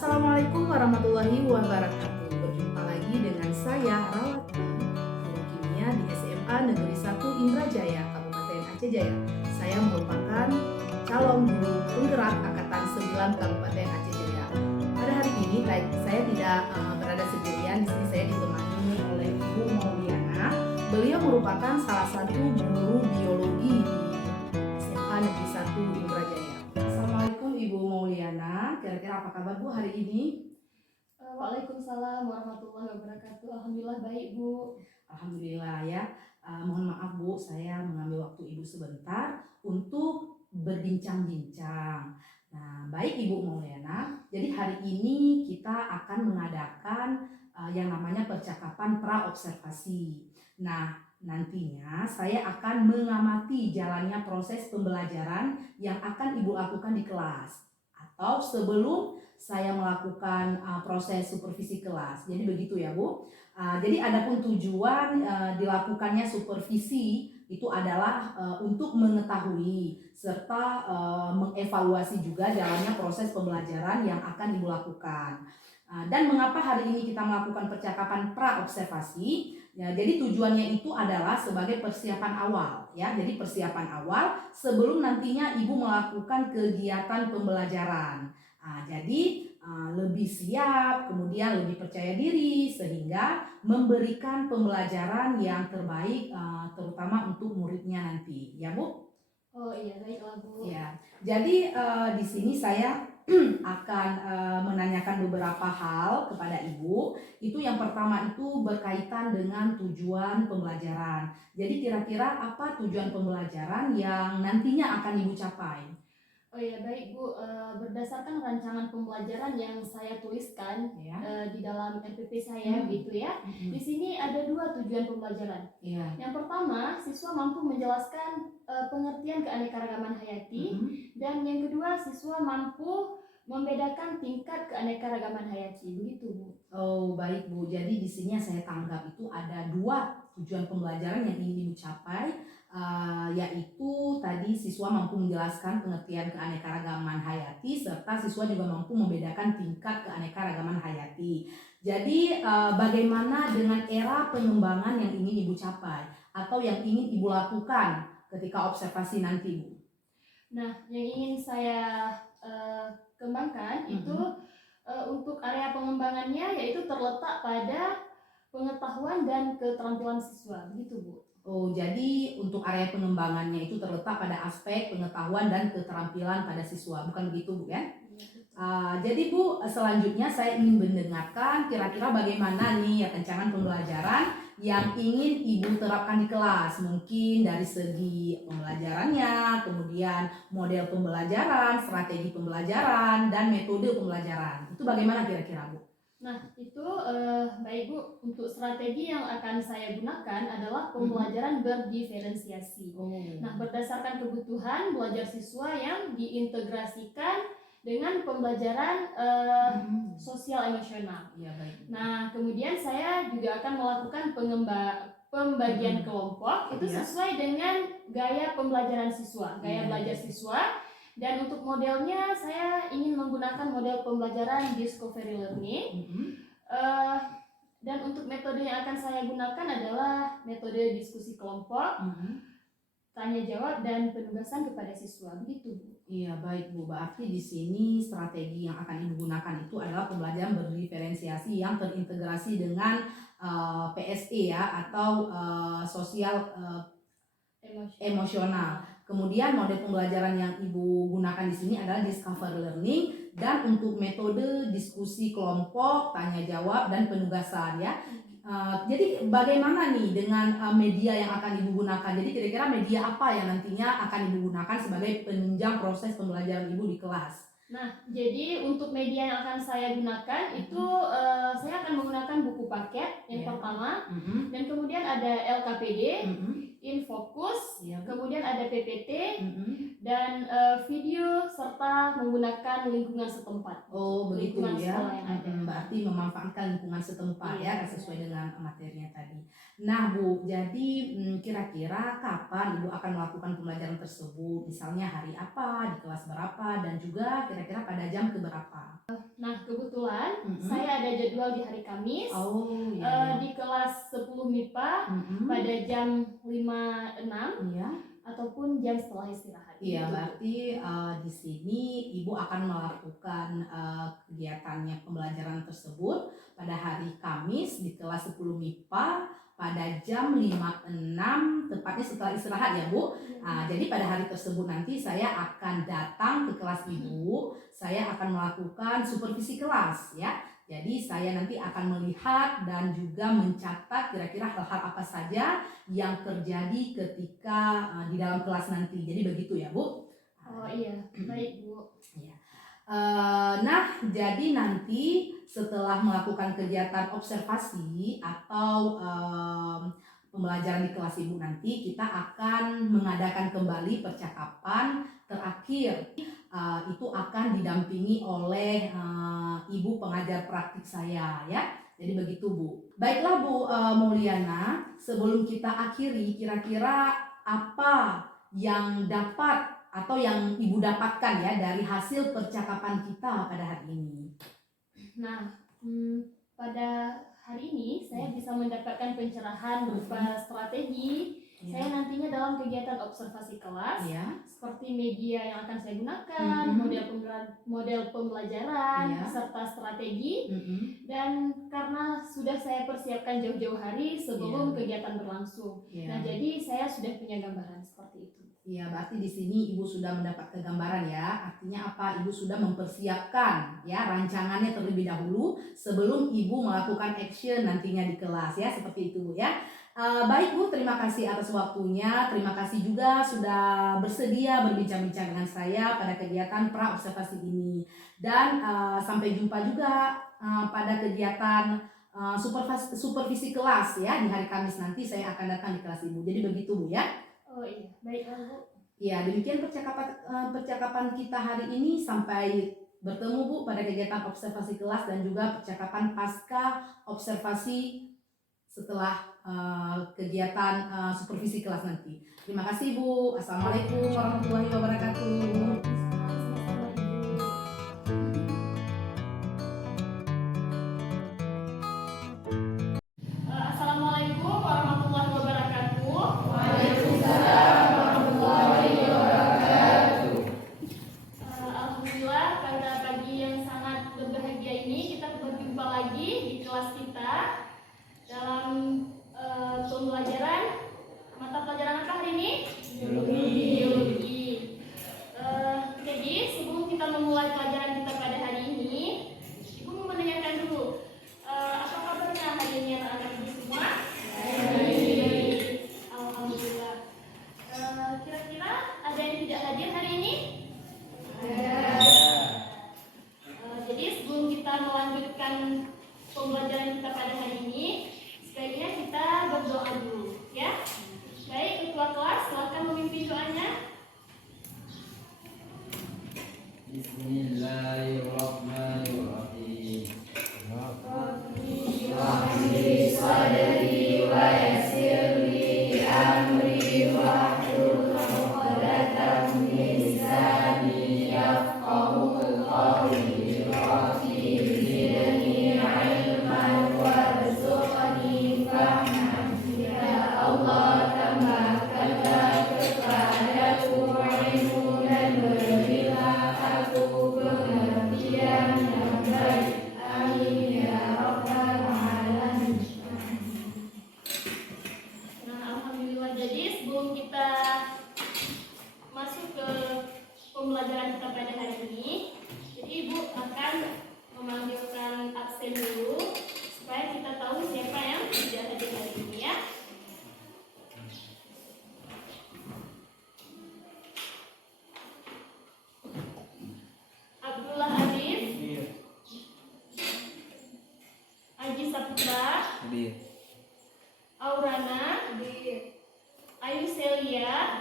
Assalamualaikum warahmatullahi wabarakatuh. Berjumpa lagi dengan saya Rawati, guru kimia di SMA Negeri 1 Indrajaya, Kabupaten Aceh Jaya. Saya merupakan calon guru penggerak angkatan 9 Kabupaten Aceh Jaya. Pada hari ini saya tidak berada sendirian. Di sini saya ditemani oleh Ibu Mauliana. Beliau merupakan salah satu guru biologi di SMA Negeri 1 Indrajaya. Assalamualaikum Ibu Mauliana. Kira-kira apa kabar Bu hari ini? Waalaikumsalam warahmatullahi wabarakatuh. Alhamdulillah baik Bu. Alhamdulillah ya. Mohon maaf Bu, saya mengambil waktu Ibu sebentar untuk berbincang-bincang. Nah, baik Ibu Mauliana. Jadi hari ini kita akan mengadakan yang namanya percakapan pra-observasi. Nah, nantinya saya akan mengamati jalannya proses pembelajaran yang akan Ibu lakukan di kelas atau sebelum saya melakukan proses supervisi kelas. Jadi begitu ya Bu. Jadi adapun tujuan dilakukannya supervisi itu adalah untuk mengetahui serta mengevaluasi juga jalannya proses pembelajaran yang akan Ibu lakukan. Dan mengapa hari ini kita melakukan percakapan pra-observasi? Ya, jadi tujuannya itu adalah sebagai persiapan awal ya. Jadi persiapan awal sebelum nantinya Ibu melakukan kegiatan pembelajaran. Jadi lebih siap, kemudian lebih percaya diri sehingga memberikan pembelajaran yang terbaik terutama untuk muridnya nanti. Ya, Bu? Oh iya, baiklah Bu. Ya. Jadi di sini saya akan menanyakan beberapa hal kepada Ibu. Itu yang pertama itu berkaitan dengan tujuan pembelajaran. Jadi kira-kira apa tujuan pembelajaran yang nantinya akan Ibu capai? Oh iya, baik Bu. Berdasarkan rancangan pembelajaran yang saya tuliskan Ya. di dalam RPP saya gitu ya. Di sini ada dua tujuan pembelajaran. Ya. Yang pertama, siswa mampu menjelaskan pengertian keanekaragaman hayati, dan yang kedua, siswa mampu membedakan tingkat keanekaragaman hayati. Begitu Bu. Oh baik Bu, jadi di sini yang saya tangkap itu ada dua tujuan pembelajaran yang ingin dicapai, yaitu tadi siswa mampu menjelaskan pengertian keanekaragaman hayati serta siswa juga mampu membedakan tingkat keanekaragaman hayati. Jadi bagaimana dengan era pengembangan yang ingin Ibu capai atau yang ingin Ibu lakukan ketika observasi nanti Bu? Nah, yang ingin saya kembangkan itu untuk area pengembangannya yaitu terletak pada pengetahuan dan keterampilan siswa, begitu Bu. Oh, jadi untuk area pengembangannya itu terletak pada aspek pengetahuan dan keterampilan pada siswa, bukan begitu Bu ya? Jadi Bu, selanjutnya saya ingin mendengarkan kira-kira bagaimana nih rancangan pembelajaran yang ingin Ibu terapkan di kelas. Mungkin dari segi pembelajarannya, kemudian model pembelajaran, strategi pembelajaran, dan metode pembelajaran. Itu bagaimana kira-kira Bu? Nah, itu baik Bu, untuk strategi yang akan saya gunakan adalah pembelajaran berdiferensiasi. Nah, berdasarkan kebutuhan belajar siswa yang diintegrasikan dengan pembelajaran sosial emosional. Ya, baik. Nah, kemudian saya juga akan melakukan pembagian kelompok itu sesuai dengan gaya pembelajaran siswa, gaya belajar siswa. Dan untuk modelnya saya ingin menggunakan model pembelajaran discovery learning. Dan untuk metode yang akan saya gunakan adalah metode diskusi kelompok, tanya jawab dan penugasan kepada siswa, begitu Bu. Iya baik Bu, berarti di sini strategi yang akan Ibu gunakan itu adalah pembelajaran berdiferensiasi yang terintegrasi dengan PSE ya atau sosial emosional. Kemudian model pembelajaran yang Ibu gunakan di sini adalah discover learning, dan untuk metode diskusi kelompok, tanya jawab dan penugasan ya. Jadi bagaimana nih dengan media yang akan Ibu gunakan? Jadi kira-kira media apa yang nantinya akan Ibu gunakan sebagai penunjang proses pembelajaran Ibu di kelas? Nah, jadi untuk media yang akan saya gunakan itu saya akan menggunakan buku paket yang pertama, dan kemudian ada LKPD, Infocus, kemudian ada PPT, dan video serta menggunakan lingkungan setempat. Oh begitu lingkungan ya, sekolah yang ada. berarti memanfaatkan lingkungan setempat ya sesuai dengan materinya tadi. Nah Bu, jadi kira-kira kapan Ibu akan melakukan pembelajaran tersebut? Misalnya hari apa, di kelas berapa, dan juga kira-kira pada jam keberapa? Nah, kebetulan saya ada jadwal di hari Kamis. Oh, iya. Di kelas 10 MIPA pada jam 5.06 Iya. ataupun jam setelah istirahat. Iya, berarti di sini Ibu akan melakukan kegiatannya pembelajaran tersebut pada hari Kamis di kelas 10 MIPA pada jam 5.06 tepatnya setelah istirahat ya Bu. Jadi pada hari tersebut nanti saya akan datang ke kelas Ibu, saya akan melakukan supervisi kelas ya. Jadi saya nanti akan melihat dan juga mencatat kira-kira hal-hal apa saja yang terjadi ketika di dalam kelas nanti. Jadi begitu ya Bu. Oh iya, baik Bu. Ya. Nah, jadi nanti setelah melakukan kegiatan observasi atau pembelajaran di kelas Ibu nanti, kita akan mengadakan kembali percakapan terakhir. Itu akan didampingi oleh Ibu pengajar praktik saya ya. Jadi begitu Bu. Baiklah Bu Mauliana, sebelum kita akhiri, kira-kira apa yang dapat atau yang Ibu dapatkan ya dari hasil percakapan kita pada hari ini? Nah, pada hari ini saya bisa mendapatkan pencerahan berupa strategi. Saya nantinya dalam kegiatan observasi kelas, seperti media yang akan saya gunakan, model pembelajaran, serta strategi. Dan karena sudah saya persiapkan jauh-jauh hari sebelum kegiatan berlangsung, nah jadi saya sudah punya gambaran seperti itu. Iya, berarti di sini Ibu sudah mendapat gambaran ya. Artinya apa? Ibu sudah mempersiapkan ya rancangannya terlebih dahulu sebelum Ibu melakukan action nantinya di kelas ya, seperti itu Bu ya. Baik Bu, terima kasih atas waktunya. Terima kasih juga sudah bersedia berbincang-bincang dengan saya pada kegiatan pra observasi ini. Dan sampai jumpa juga pada kegiatan supervisi kelas ya di hari Kamis nanti saya akan datang di kelas Ibu. Jadi begitu Bu ya. Oh iya, baiklah Bu. Ya, demikian percakapan kita hari ini. Sampai bertemu Bu pada kegiatan observasi kelas dan juga percakapan pasca observasi setelah kegiatan supervisi kelas nanti. Terima kasih Bu. Assalamualaikum warahmatullahi wabarakatuh. Assalamualaikum warahmatullahi wabarakatuh. Waalaikumsalam warahmatullahi wabarakatuh. Alhamdulillah, pada pagi yang sangat berbahagia ini kita berjumpa lagi di kelas kita dalam pembelajaran mata pelajaran apa hari ini? Biologi. Jadi sebelum kita memulai pelajaran kita pada hari ini, Ibu mau menanyakan dulu, apa kabarnya hari ini anak-anak Ibu semua? Baik. Alhamdulillah. Kira-kira ada yang tidak hadir hari ini? Ada. Jadi sebelum kita melanjutkan pembelajaran kita pada hari ini, sebaiknya kita berdoa dulu, ya. Baik, ketua kelas, silakan memimpin doanya. Bismillahirrahmanirrahim. Rabbi shrah li sadri wa yassir li amri wahlul 'uqdatam min lisani yafqahu qawli. Rabbi zidni 'ilman warzuqni fahman. Ya Allah, tambahkanlah kepadaku ilmu dan berilah aku pengertian yang baik. Amin ya rabbal alamin. Nah, alhamdulillah. Jadi sebelum kita masuk ke pembelajaran kita pada hari ini, jadi Ibu akan memanggilkan absen dulu supaya kita tahu siapa yang tidak hadir hari ini, ya. Abdullah Adif, Aji Saputra, Aurana, Ayu Celia,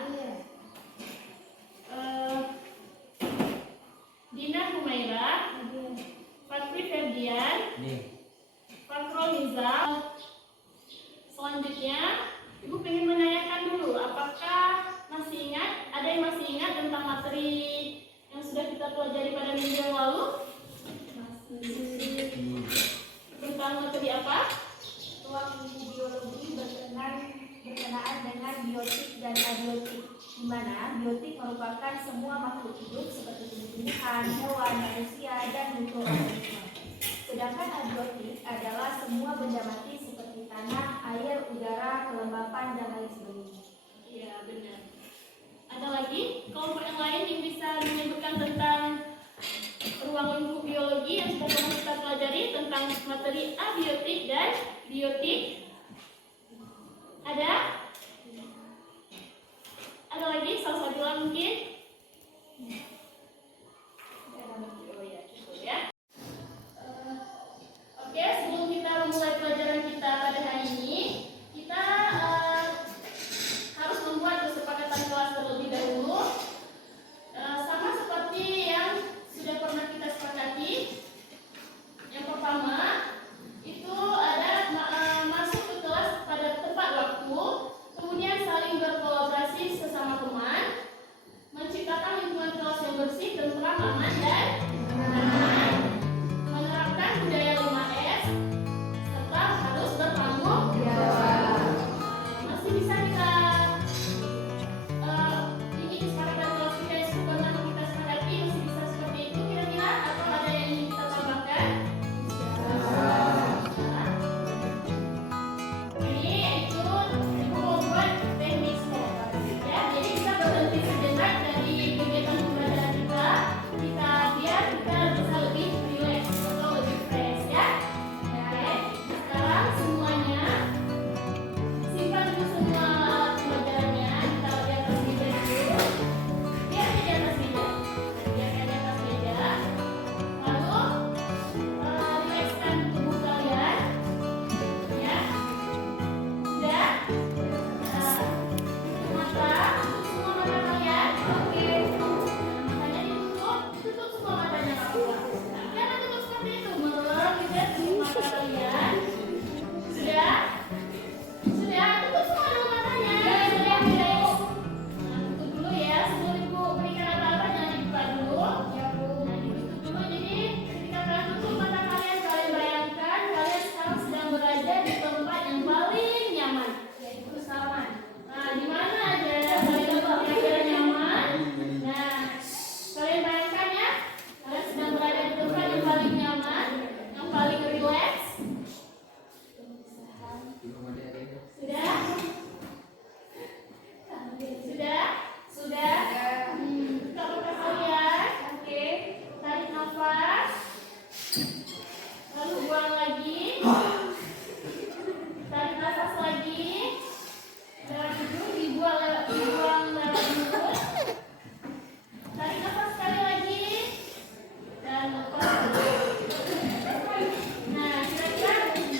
Ada yang masih ingat tentang materi yang sudah kita pelajari pada minggu yang lalu? Tentang materi apa? Ruang lingkup biologi berkenaan dengan biotik dan abiotik, di mana biotik merupakan semua makhluk hidup seperti tumbuh-tumbuhan, hewan, manusia, dan mikroorganisme. Sedangkan abiotik adalah semua benda mati seperti tanah, air, udara, kelembapan, dan lain sebagainya. Iya, benar. Ada lagi kelompok yang lain yang bisa menyebutkan tentang ruang lingkup biologi yang sudah pernah kita pelajari tentang materi abiotik dan biotik? Ada? Ada lagi? Salah satu mungkin? Oh ya, cukup ya. Oke, sebelum kita memulai pelajaran kita pada hari ini, kita harus membuat kesepakatan kelas terlebih dahulu. Sama seperti yang sudah pernah kita sepakati. Yang pertama, itu ada masuk ke kelas pada tepat waktu, kemudian saling berkolaborasi sesama teman, menciptakan lingkungan kelas yang bersih, tentram, aman, dan nyaman, menerapkan budaya 5S, serta harus bertanggung jawab. Masih bisa kita ini kesepakatan kelas kita yang pernah kita sepakati, masih bisa seperti itu kira-kira, atau ada yang ingin kita tambahkan? Ini yaitu ibu mau buat teknik sport. Ya, jadi kita berhenti sejenak dari kegiatan pembelajaran kita biar kita bisa lebih relax atau lebih fresh ya. Oke, sekarang semuanya simpan dulu semua alat pembelajarannya, ditaruh di atas meja dulu. Biar di atas meja, biarkan di atas meja. Lalu rilekskan tubuh kalian, ya. Sudah? Tutup mata, tutup semua mata kalian. Oke. Matanya ditutup, tutup semua matanya kamu. Jangan tutup seperti itu, merem gitu ya, tutup mata kalian. Sudah? Sudah, tutup semua dulu matanya. Jangan relax. Tutup dulu ya, sebelum ibu berikan apa-apa jangan dibuka dulu. Ya bu. Nah, ditutup dulu. Jadi ketika kalian tutup mata kalian, kalian bayangkan kalian sekarang sedang berada di tempat yang paling nyaman, yaitu salaman. Nah, di mana aja kalian nyaman? Nah, kalian bayangkan ya, kalian sedang berada di tempat yang paling nyaman, yang paling relax. Sudah? Sudah? Sudah? Buka mata kalian. Oke. Tarik nafas. Lalu buang lagi. Tarik nafas lagi. Lewat hidung, dibuang lewat mulut. Tarik nafas sekali lagi. Dan lepas. Nah, kira-kira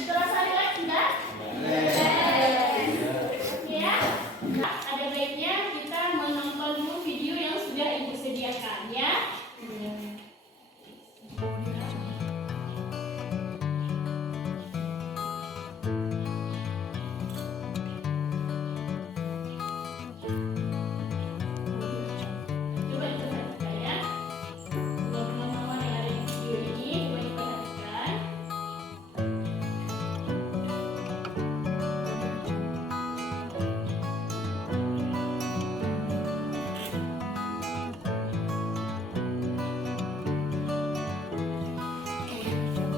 terasa relax enggak? Ya. Ada baiknya kita menonton dulu video yang sudah ibu sediakan ya. Coba diperhatikan ya. Buat teman-teman yang ada di video ini, coba diperhatikan.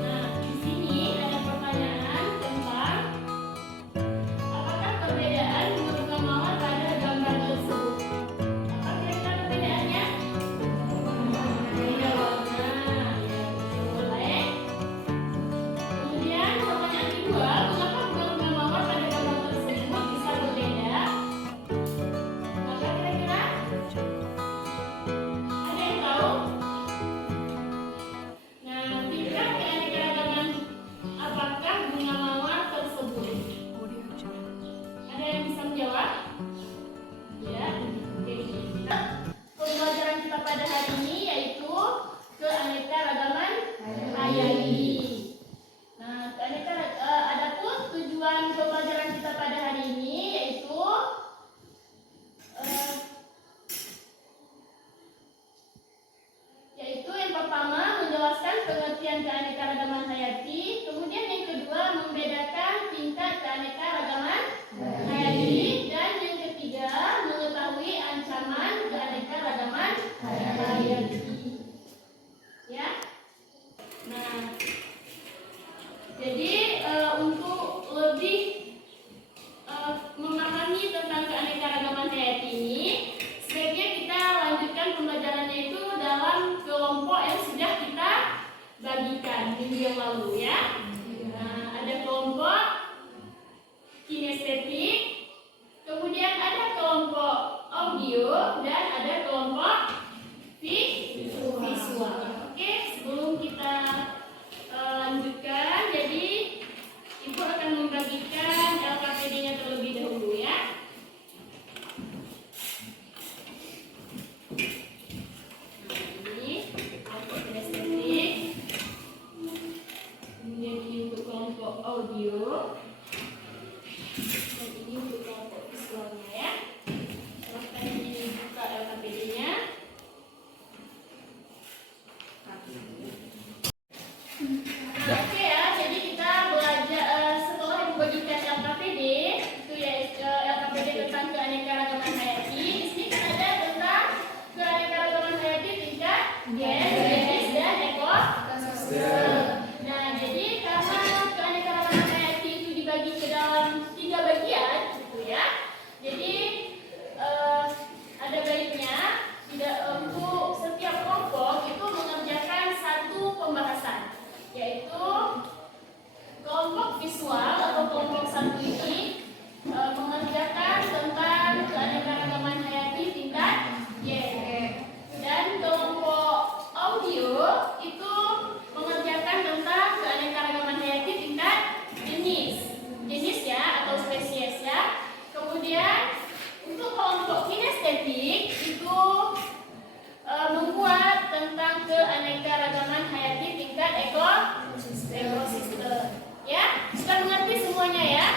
Nah, di sini ada pertanyaan tentang apakah perbedaan bunga mawar pada gambar tersebut? Apa kira-kira perbedaannya? Beda warna, ya betul, boleh. Kemudian pertanyaan kedua, mengapa bunga mawar pada gambar tersebut bisa berbeda? Maka kira-kira ada yang tahu? Nah, tingkat keanekaragaman apakah bunga mawar tersebut? Ada yang bisa menjawab? Ya, oke. Pembelajaran kita pada hari ini yaitu keanekaragaman hayati. Nah, adapun tujuan pembelajaran kita pada hari ini yaitu minggu yang lalu ya. Nah, ada kelompok kinestetik, kemudian ada kelompok audio, dan ada kelompok visual. Oke, sebelum kita lanjutkan, jadi Ibu akan membagikan LKPD-nya terlebih dahulu ya. Nah, ini kelompok kinestetik, kemudian ini untuk kelompok audio, dan ini untuk kelompok visualnya ya. Silahkan dibuka LKPD-nya. Nah, oke ya, jadi kita belajar setelah membagikan LKPD itu ya, LKPD tentang keanekaragaman hayati. Di sini kan ada tentang keanekaragaman hayati tingkat gen, jenis, dan ekosistem. Nah, jadi karena keanekaragaman hayati itu dibagi ke dalam 3 bagian gitu ya. Jadi ada baiknya tidak untuk setiap kelompok itu mengerjakan satu pembahasan, yaitu kelompok visual atau kelompok satu ini mengerjakan tentang keanekaragaman hayati tingkat Y, dan kelompok audio itu mengerjakan tentang keanekaragaman hayati tingkat jenis ya atau spesies ya. Kemudian untuk kelompok kinestetik itu membuat tentang keanekaragaman hayati tingkat ekosistem. Ya, sudah mengerti semuanya ya?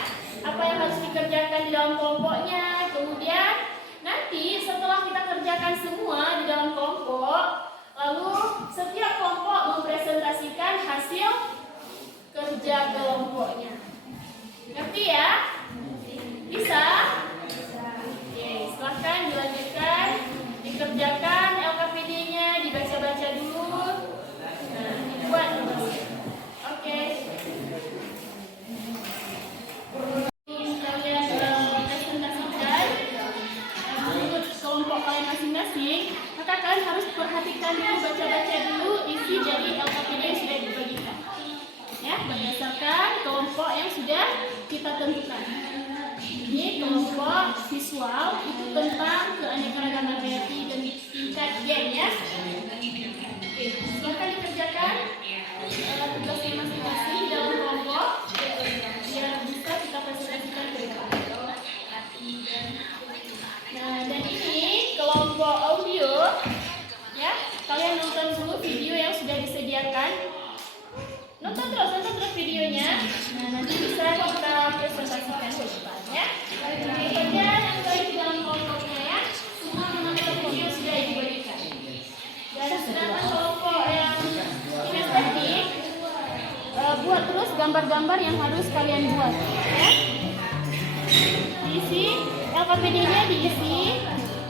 Apa yang harus dikerjakan di dalam kelompoknya. Kemudian nanti setelah kita kerjakan semua di dalam kelompok, lalu setiap kelompok mempresentasikan hasil kerja kelompoknya. Ngerti ya? Bisa? Oke, silahkan dilanjutkan, dikerjakan LKPD-nya, dibaca-baca dulu. Nah, dibuat. Oke. Kalian presentasikan menurut kelompok kalian masing-masing, maka kalian harus perhatikan dulu, baca-baca dulu isi dari LKPD yang sudah dibagikan. Ya, berdasarkan kelompok yang sudah kita tentukan. Ini kelompok visual itu tentang keanekaragaman hayati dan tingkat gen ya. Oke, silakan dikerjakan tugasnya masing-masing di dalam kelompok biar bisa kita presentasikan ke depan. Nah, dan ini kelompok audio ya. Kalian nonton dulu video yang sudah disediakan. Nonton terus videonya. Nah, nanti bisa kita presentasikan ke depan ya. Kemudian yang baik di dalam kelompoknya ya, semua menonton video sudah dibagikan. Dan sedangkan kelompok yang kinestetik, buat terus gambar-gambar yang harus kalian buat ya. Diisi, LKPD-nya diisi,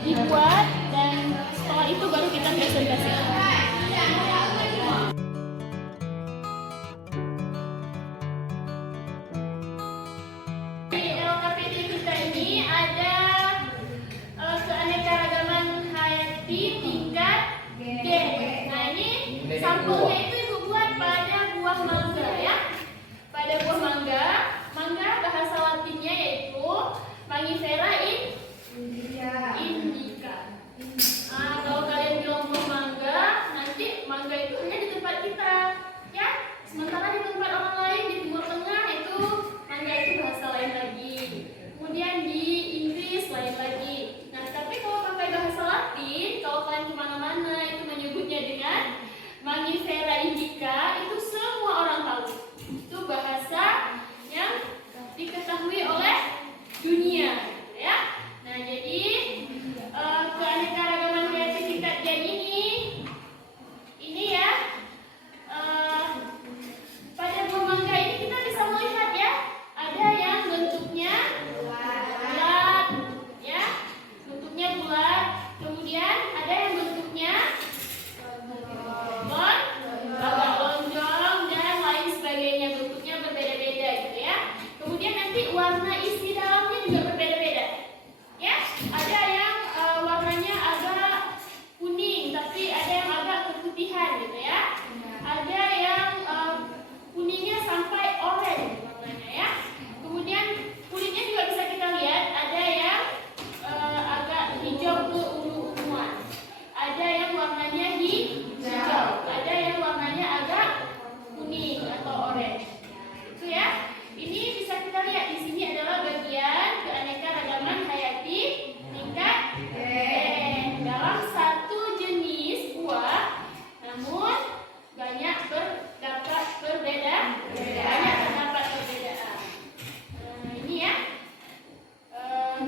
dibuat, dan setelah itu baru kita presentasikan. Sampulnya itu Ibu buat pada buah mangga ya. Pada buah mangga, mangga bahasa latinnya yaitu Mangifera indica. Kalau kalian bilang buah mangga,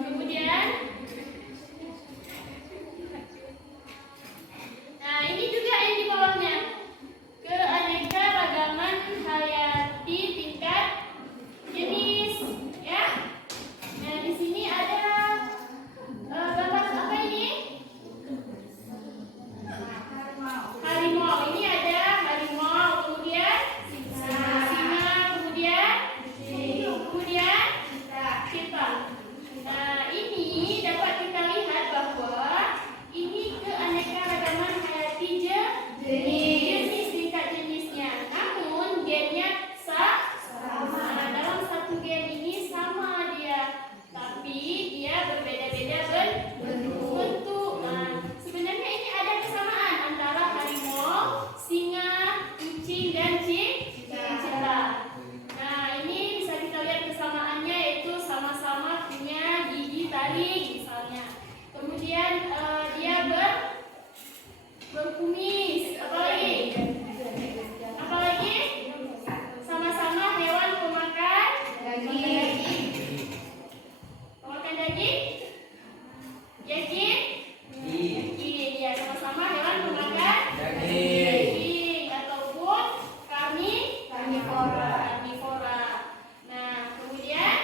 Kemudian, nah ini juga yang di bawahnya, keanekaragaman hayati tingkat jenis, ya. Nah di sini ada gambar apa ini? Harimau. Ini ada harimau, kemudian singa, kemudian cheetah. Nah, ini dapat kita lihat bahwa ini keanekaragaman hayati jenis tingkat jenisnya. Namun gennya sama. Nah, dalam satu gen ini sama dia, tapi dia berbeda-beda bentuk. Nah, sebenarnya ini ada kesamaan antara harimau, singa, kucing, dan cheetah. Nah, ini bisa kita lihat kesamaannya, yaitu sama-sama punya gigi taring misalnya. Kemudian dia berkumis. Apalagi? Sama-sama hewan pemakan daging. Pemakan daging? Yakin? Ini dia sama-sama hewan pemakan daging ataupun karnivora. Nah, kemudian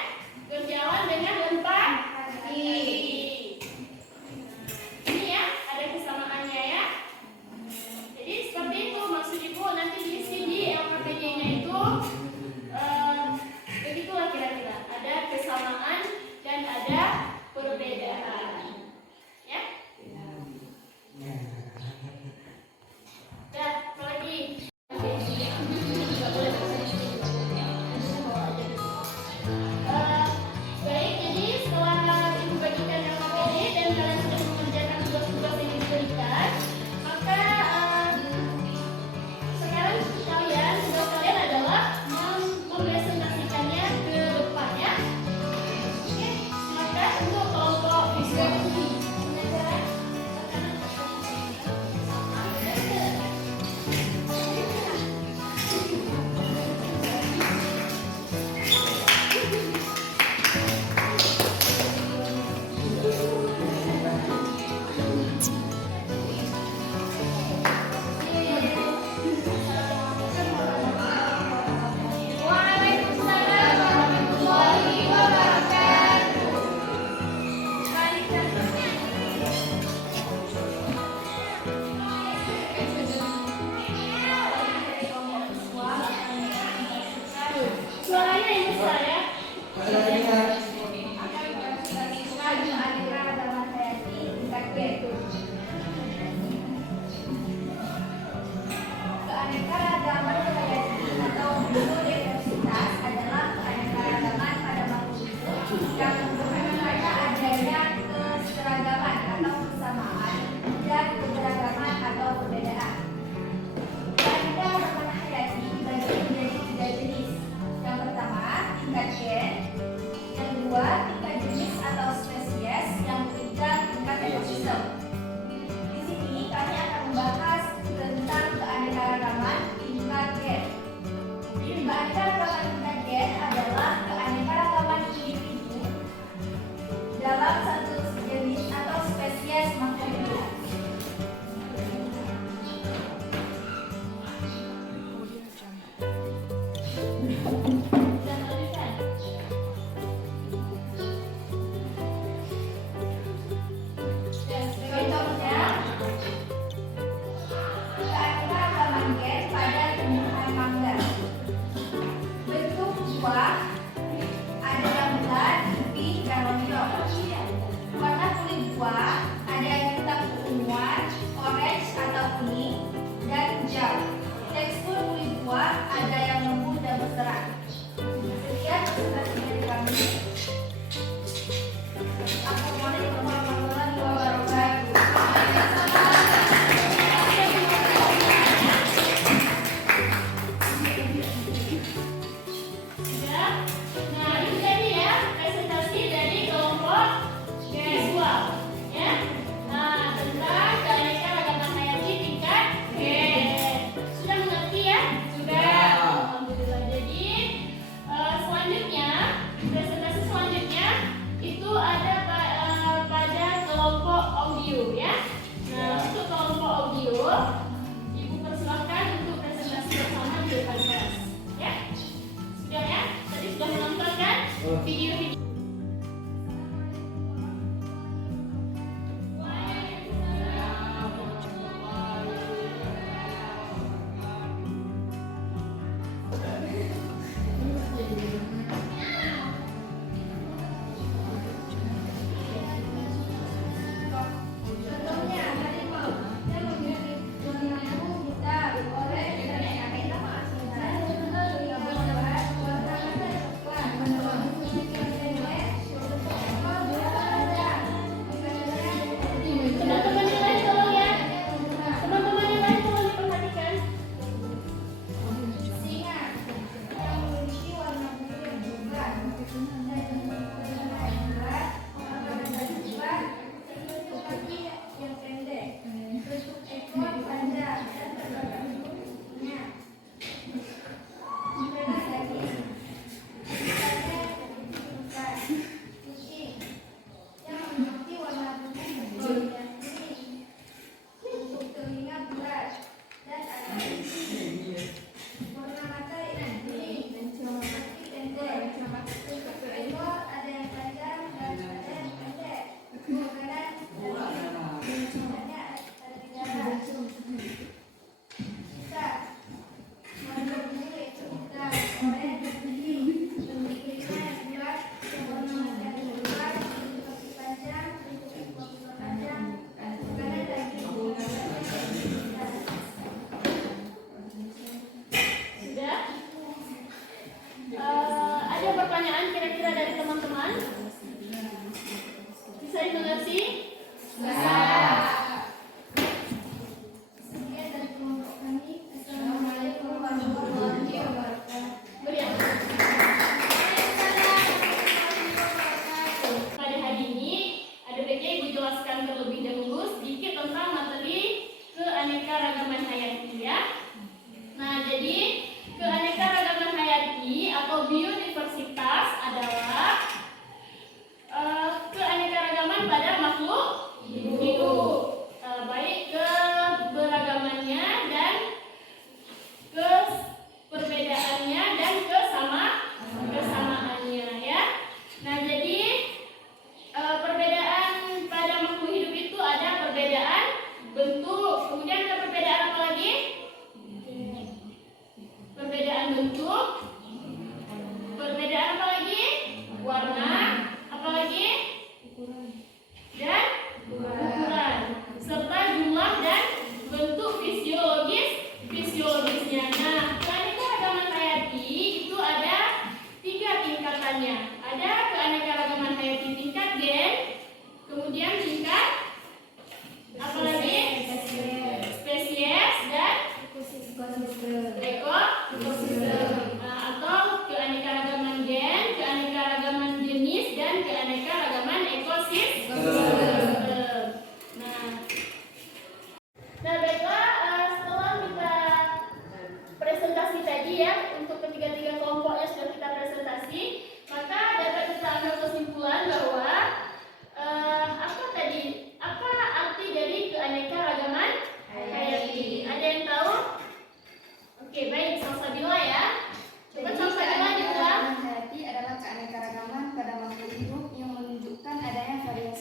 berjalan dengan empat kaki. Ini ya, ada kesamaannya ya. Jadi seperti itu maksud ibu, nanti diisi di LKPD-nya itu begitulah kira-kira. Ada kesamaan dan ada perbedaan. Ya. Dah, apa lagi? Baik, jadi setelah ibu bagikan LKPD dan kalian sudah mengerjakan tugas-tugas yang diberikan, maka sekarang tugas kalian adalah mempresentasikannya ke depannya. Oke, maka untuk kelompok diskusi Waalaikumsalam warahmatullahi wabarakatuh.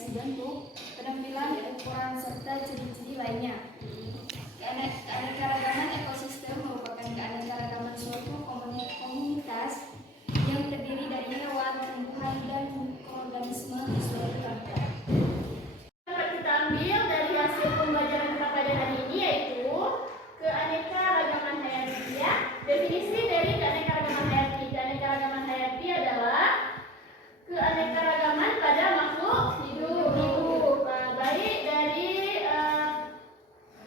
variasi bentuk, penampilan, ukuran, serta ciri-ciri lainnya. Keanekaragaman ekosistem merupakan keanekaragaman suatu komunitas yang terdiri dari hewan, tumbuhan, dan mikroorganisme di suatu habitat. Dapat kita ambil dari hasil pembelajaran kita pada hari ini yaitu keanekaragaman hayati ya. Definisi dari keanekaragaman hayati. Keanekaragaman hayati adalah keanekaragaman pada makhluk hidup. Nah, baik dari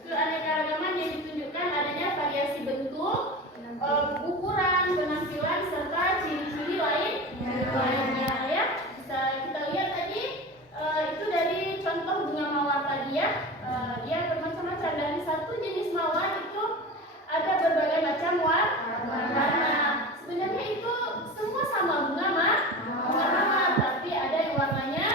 keanekaragaman yang ditunjukkan adanya variasi bentuk, ukuran, penampilan, serta ciri-ciri lainnya ya. Bisa kita lihat tadi itu dari contoh bunga mawar tadi ya. Dia bermacam-macam. Dari satu jenis mawar itu ada berbagai macam warna. Sebenarnya itu semua sama bunga mawar, tapi ada yang warnanya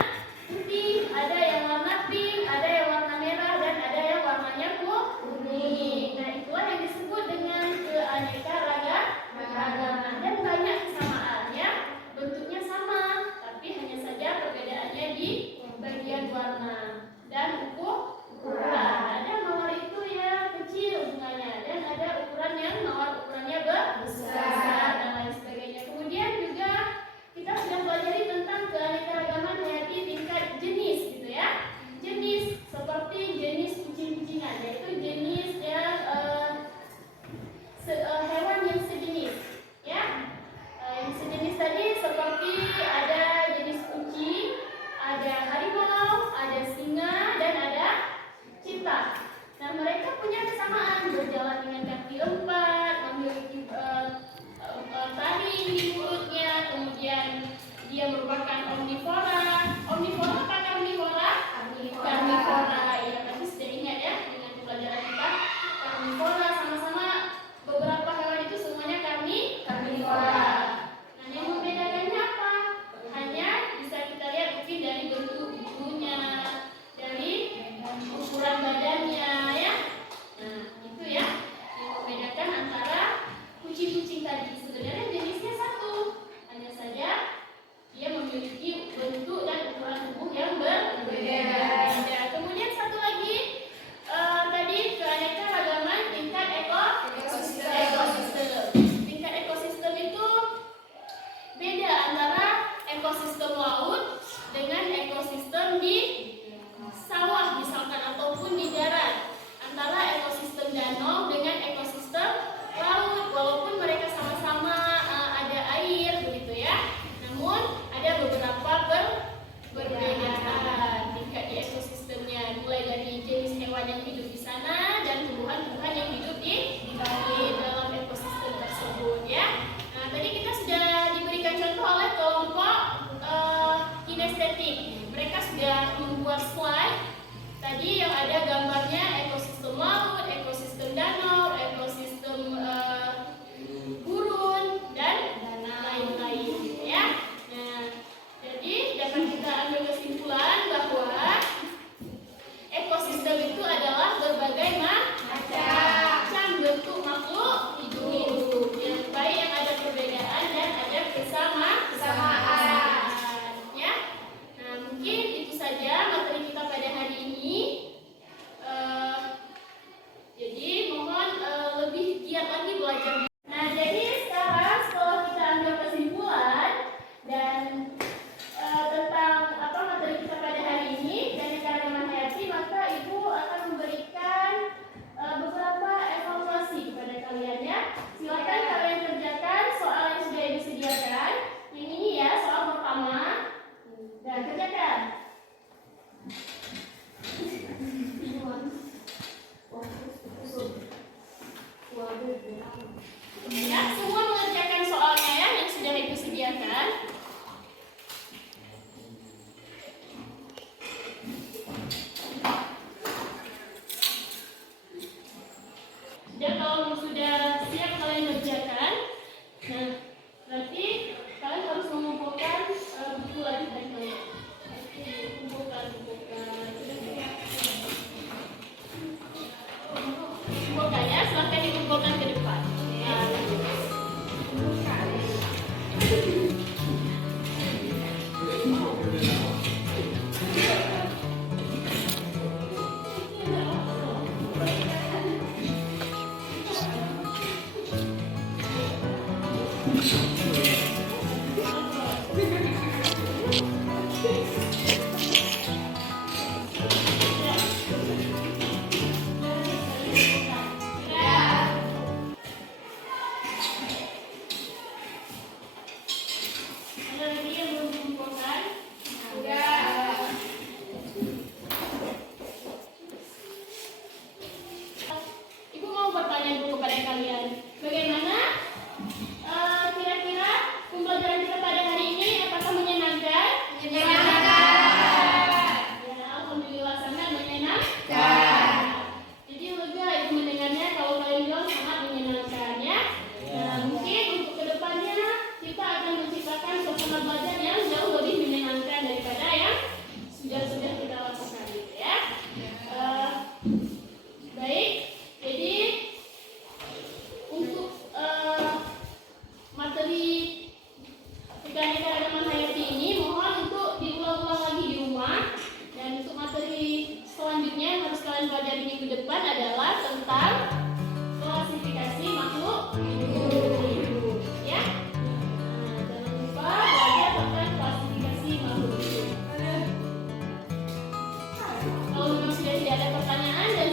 putih, ada yang warna pink, ada yang warna merah, dan ada yang warnanya kuning. Nah, itulah yang disebut dengan keanekaragaman. Dan banyak kesamaannya, bentuknya sama, tapi hanya saja perbedaannya di bagian warna dan ukuran. Ada mawar itu ya kecil bunganya, dan ada ukuran yang mawar ukurannya besar dan lain sebagainya. Kemudian juga kita sudah pelajari tentang keanekaragaman hayati tingkat jenis gitu ya. Jenis seperti jenis kucing-kucingan, yaitu jenis yang hewan yang sejenis ya. Yang sejenis tadi seperti ada jenis kucing, ada harimau, ada singa, dan ada cheetah. Nah, mereka punya kesamaan, berjalan dengan kaki empat, memiliki taring di mulutnya, kemudian dia merupakan omnivora. Omnivora apa karnivora? Karnivora. Ya, pasti sudah ingat ya dengan pelajaran kita. Karnivora sama-sama beberapa hewan itu semuanya karnivora. Nah, yang membedakannya apa? Hanya bisa kita lihat mungkin dari bentuk bulunya, dari ukuran badannya ya. Nah, itu ya yang membedakan antara kucing-kucing tadi. Sebenarnya jenisnya satu, hanya saja dia memiliki bentuk dan ukuran tubuh yang berbeda. Kemudian satu lagi tadi keanekaragaman tingkat ekosistem. Tingkat ekosistem itu beda antara ekosistem laut dengan ekosistem di sawah misalkan ataupun di darat, antara ekosistem danau dengan ekosistem laut. Walaupun mereka sama-sama ada air begitu ya, namun ada beberapa perbedaan tingkat di ekosistemnya, mulai dari jenis hewan yang hidup di sana dan tumbuhan-tumbuhan yang hidup di dalam ekosistem tersebut ya. Nah, tadi kita sudah diberikan contoh oleh kelompok kinestetik. Mereka sudah membuat slide tadi yang ada gambarnya ekosistem laut, ekosistem danau, ekosistem gurun, dan lain-lain gitu ya. Nah, jadi dapat kita ambil kesimpulan bahwa ekosistem itu adalah berbagai macam bentuk makhluk hidup, yang baik yang ada perbedaan dan ada kesamaan ya. Nah, mungkin itu saja materi kita pada hari ini. tentang klasifikasi makhluk hidup, ya. Nah, jangan lupa belajar tentang klasifikasi makhluk hidup. Kalau memang sudah tidak ada pertanyaan dan